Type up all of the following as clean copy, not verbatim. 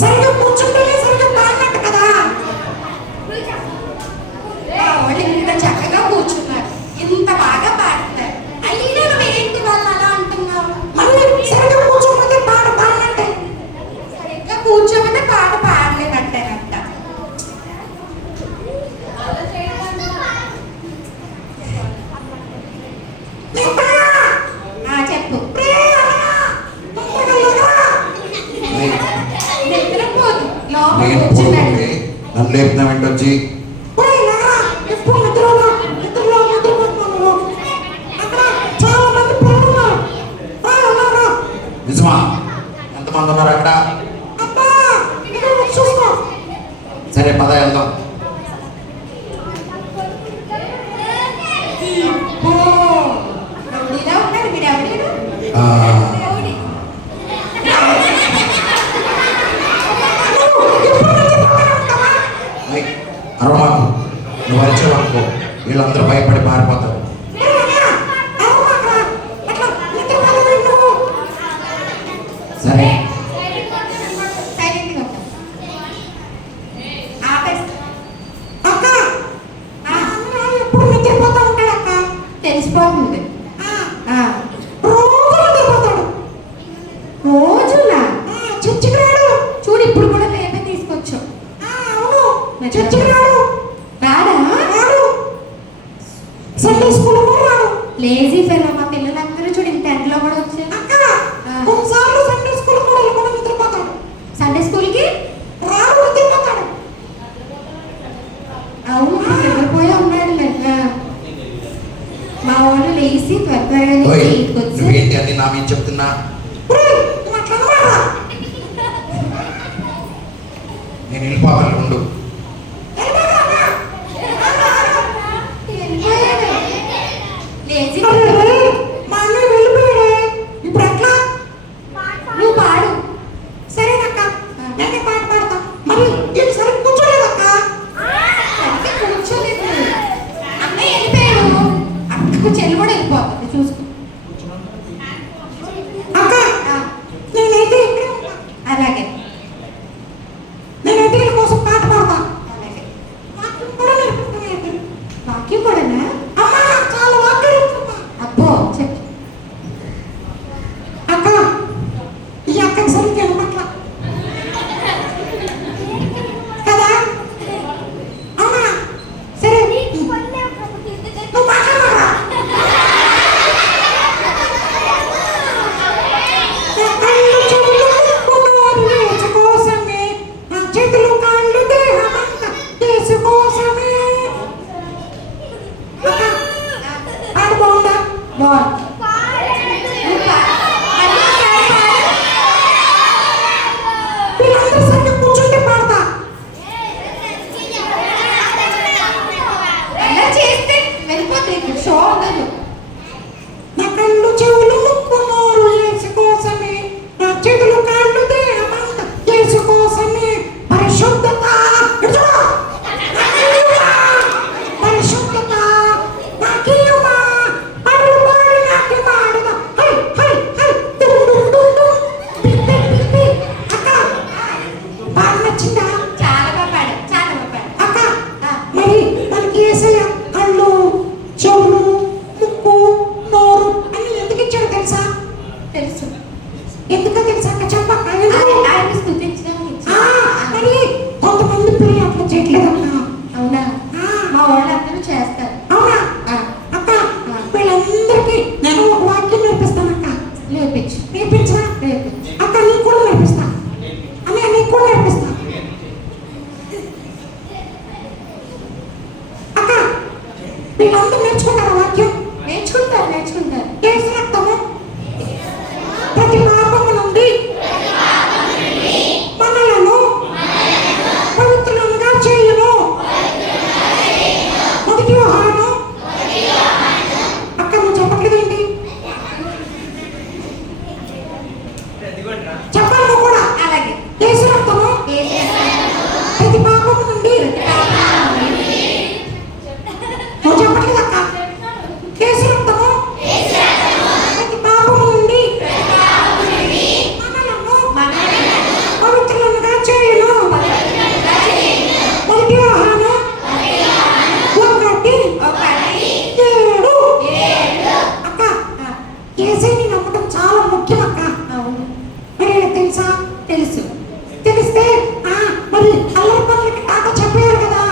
సరిగ్గా కూర్చుంటేనే సరిగ్గా పాడినట్టు కదా. వాళ్ళు ఇంత చక్కగా కూర్చున్నారు, ఇంత బాగా పాడుతున్నారు. అయినా ఏంటి వాళ్ళు అలా అంటున్నావు? మళ్ళీ సరిగ్గా కూర్చోకపోతే పాట పాడినట్టే, సరిగ్గా కూర్చోకపోతే పాట పాడలేనట్టేనంట. చెప్పు. నన్ను లేపుతామేంటి వచ్చి? నిజమా? ఎంతమంది ఉన్నారు అక్కడ? సరే పద వెళ్దాం. ఇలా ఉన్నాడు మీరు ఎవరు? ఆ, ఐ, అరవమాకు. నువ్వు అరిచావనుకో వీళ్ళందరూ భయపడి పారిపోతారు. సరే సైలెంట్గా ఉంటాం. ఆపేస్తా. ఎప్పుడు నిద్రపోతా ఉంటాడు అక్క. తెలిసిపోతుంది. రోజులా చర్చికి రాడు. చూడు ఇప్పుడు కూడా లేపే తీసుకొచ్చావు. అవును చర్చికి రాడు. రాడా? రాడు. సండే స్కూల్ కూడా రాడు. Lazy fellow. మా పిల్లలందరూ చూడు ఇంత ఎండలో కూడా వచ్చారు. కొన్నిసార్లు సండే స్కూల్ కూడా వెళ్ళకుండా నిద్రపోతాడు. సండే స్కూల్కి రాడు, నిద్రపోతాడు. అవును నిద్రపోయే ఉన్నాడు లేక. మా వాళ్ళు లేచి త్వరగా ఓయ్, ఇంటికి వచ్చి నువ్వేంటి అని నా మీద చెప్తున్నా? నేను వెళ్ళిపోవాలి ఉండు. లేచి మా అన్నయ్య వెళ్ళిపోయాడే. ఇప్పుడు ఎట్లా? నువ్వు పాడు. సరేనక్క, నేనే పాట పాడతా. మరి ఇది సరే కూర్చోలేదక్క. సరిగ్గా కూర్చోలేదు. అన్నయ్య వెళ్ళిపోయాడు. అక్కకు చెల్లి కూడా వెళ్ళిపోతుంది చూసుకో. అక్క నేనైతే ఇక్కడే ఉంటా. అలాగే నేనైతే వీళ్ళ కోసం పాట పాడతా. అలాగే వాక్యం కూడా నేర్పుతాను. వాక్యం కూడానా? అమ్మా చాలా వాక్యం నేర్పుతా. అబ్బో చెప్పు. అక్క ఈ అక్కకి సరిగ్గా వినపట్ల కదా. అవునా? సరే నువ్వు మాట్లాడరా. నా కళ్ళు చెవులు ముక్కు నోరు యేసు కోసమే, నా చేతులు కాళ్ళు దేహమంతా యేసు కోసమే. అక్క పాడు బాగుందా? బాగుంది. వీళ్ళందరూ సరిగ్గా కూర్చుంటే పాడతా. అలా చేస్తే వెళ్ళిపోతుంది. షో ఉండదు. నా కళ్ళు చెవులు ముక్కు నోరు యేసు కోసమే, నా చేతులు కాళ్ళు దేహమంతా యేసు కోసమే. పరిశుద్ధత ఇటు చూడు. పరిశుద్ధత నాకీయమా, అడుగు పాడి నాకి మాడుదా. హై హై హై డుమ్ డుమ్ డుమ్ డుమ్ పిప్పి పిప్పి. అక్క బాగా నచ్చిందా? చాలా బాగా పాడు. చాలా బాగా పాడు. అక్క మరి మనకి యేసయ్య కళ్ళు చెవులు ముక్కు నోరు అన్ని ఎందుకు ఇచ్చాడో తెలుసా? తెలుసు. ఎందుకో తెలుసా అక్క? చెప్పక్క. ఆయన స్తుతించడానికి మరి కొంతమంది పిల్లలు అట్లా చేయట్లేదక్క. అవునా? మా వాళ్ళందరూ చేస్తారు. అవునా? అక్క వీళ్ళందరికీ నేను ఒక వాక్యం నేర్పిస్తానక్క. నేర్పించు. నేర్పించరా? నేర్పించు. అక్క నీకు కూడా నేర్పిస్తా. అన్నయ్య నీకు కూడా నేర్పిస్తా. అక్క వీళ్ళందరూ నేర్చుకుంటారా వాక్యం? నేర్చుకుంటారు. నేర్చుకుంటారు. యేసు రక్తము ప్రతి పాపము నుండి మనలను పవిత్రులుగా చేయును. మొదటి యోహాను. అక్క నువ్వు చెప్పట్లేదేంటి? చెప్పాలి నువ్వు కూడా. అలాగే యేసు రక్తము ప్రతి పాపము నుండి. నువ్వు చెప్పట్లేదు అక్క. యేసు రక్తము ప్రతి పాపము నుండి మనలను పవిత్రులుగా చేయును. మొదటి యోహాను 1:7. అక్క యేసయ్యని నమ్మటం చాలా ముఖ్యం అక్క. అవును. మరి తెలుసా? తెలుసు. తెలిస్తే మరి అల్లరి పనులకి తాత చెప్పారు కదా.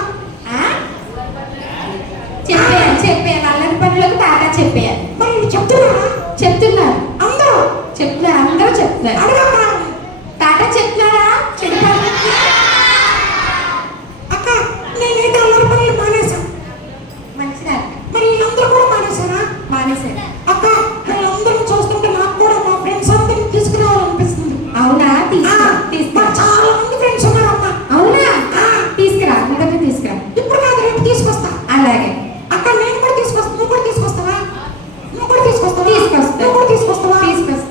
చెప్పారు అల్లరి పనులకు తాత చెప్పారు. మరి వీళ్ళు చెప్తున్నారా? చెప్తున్నారు. అందరూ చెప్తున్నారు. అందరూ చెప్తున్నారు. అడగక్క తాత చెప్తున్నారా? చెప్పారు. అక్క నేనైతే అల్లరి పనులు మానేశాను. మంచిదా? మరి వీళ్ళందరూ కూడా మానేశారా? మానేశారు. అక్క వీళ్ళందరూ చూస్తుంటే నాకు కూడా మా ఫ్రెండ్స్ అందరినీ తీసుకురావాలనిపిస్తుంది. అవునా? తీసుకురా. చాలా మంది ఫ్రెండ్స్ ఉన్నారమ్మా. అవునా? తీసుకురా. అందరినీ తీసుకురా. ఇప్పుడు కాదు రేపు తీసుకొస్తా. అలాగే అక్క నేను కూడా తీసుకొస్తా. నువ్వు కూడా తీసుకొస్తావా? నువ్వు కూడా తీసుకొస్తావా? తీసుకొస్తా. నువ్వు కూడా తీసుకొస్తావా? తీసుకొస్తా.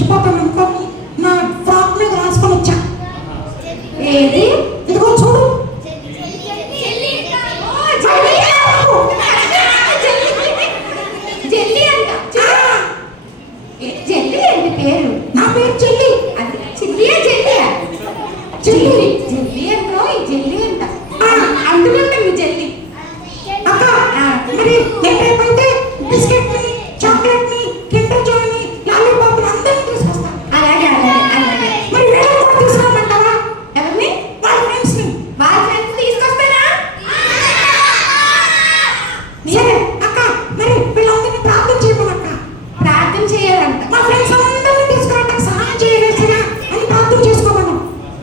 మర్చిపోతాను అనుకోని నా ఫ్రాక్ మీద రాసుకొని వచ్చా. ఏది? ఇదిగో చూడు. జెల్లి అంట. జెల్లి ఏంటి పేరు? నా పేరు చెల్లి. అది చిల్లియా జెల్లియా? చెల్లి. జెల్లి అంటో ఈ జెల్లి అంట. అందుకుంటుంది జెల్లి. అక్క మరి రేపైతే బిస్కెట్ ని, చాక్లెట్ ని, కిండర్ జాయ్ ని, లాలీపాప్ అందరినీ తీసుకొస్తా. అలాగే అలాగే అలాగే. మరి వేరే కూడా తీసుకురామంటావా? ఎవరిని? వాళ్ళ ఫ్రెండ్స్ ని. వాళ్ళ ఫ్రెండ్స్ తీసుకొస్తారా? సరే అక్క, మరి వీళ్ళందరినీ ప్రార్థన చేయమనక్క. ప్రార్థన చేయాలంట. మా ఫ్రెండ్స్ అందరినీ తీసుకురావడానికి సహాయం చేయలేసరా అని ప్రార్థన చేసుకోమను.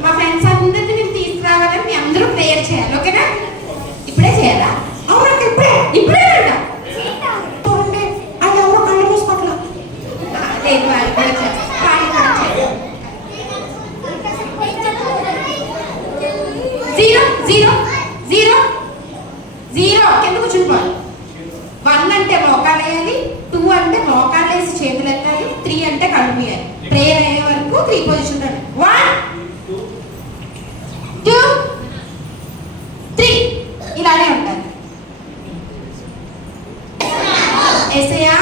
మా ఫ్రెండ్స్ అందరినీ నేను తీసుకురావాలని మీ అందరూ ప్రేయర్ చేయాలి. ఓకేనా? ఇప్పుడే చేయాలా? అవునక్క ఇప్పుడే. ఇప్పుడే అంట. చూడండి అది ఎవరో కళ్ళు మూసుకోవట్లా. లేదు వాళ్ళు కూడా చేస్తారు. వాళ్ళు కూడా చేస్తారు. 0 0 0 0 కింద కూర్చుండిపోవాలి. 1 అంటే మోకాలు వేయాలి, 2 అంటే మోకాలు వేసి చేతులు ఎత్తాలి, 3 అంటే కళ్ళు మూయాలి. ప్రేయర్ అయ్యే వరకు 3 పొజిషన్ ఉండాలి. 1 2 3 ఇలానే ఉండాలి. ఏసయ్యా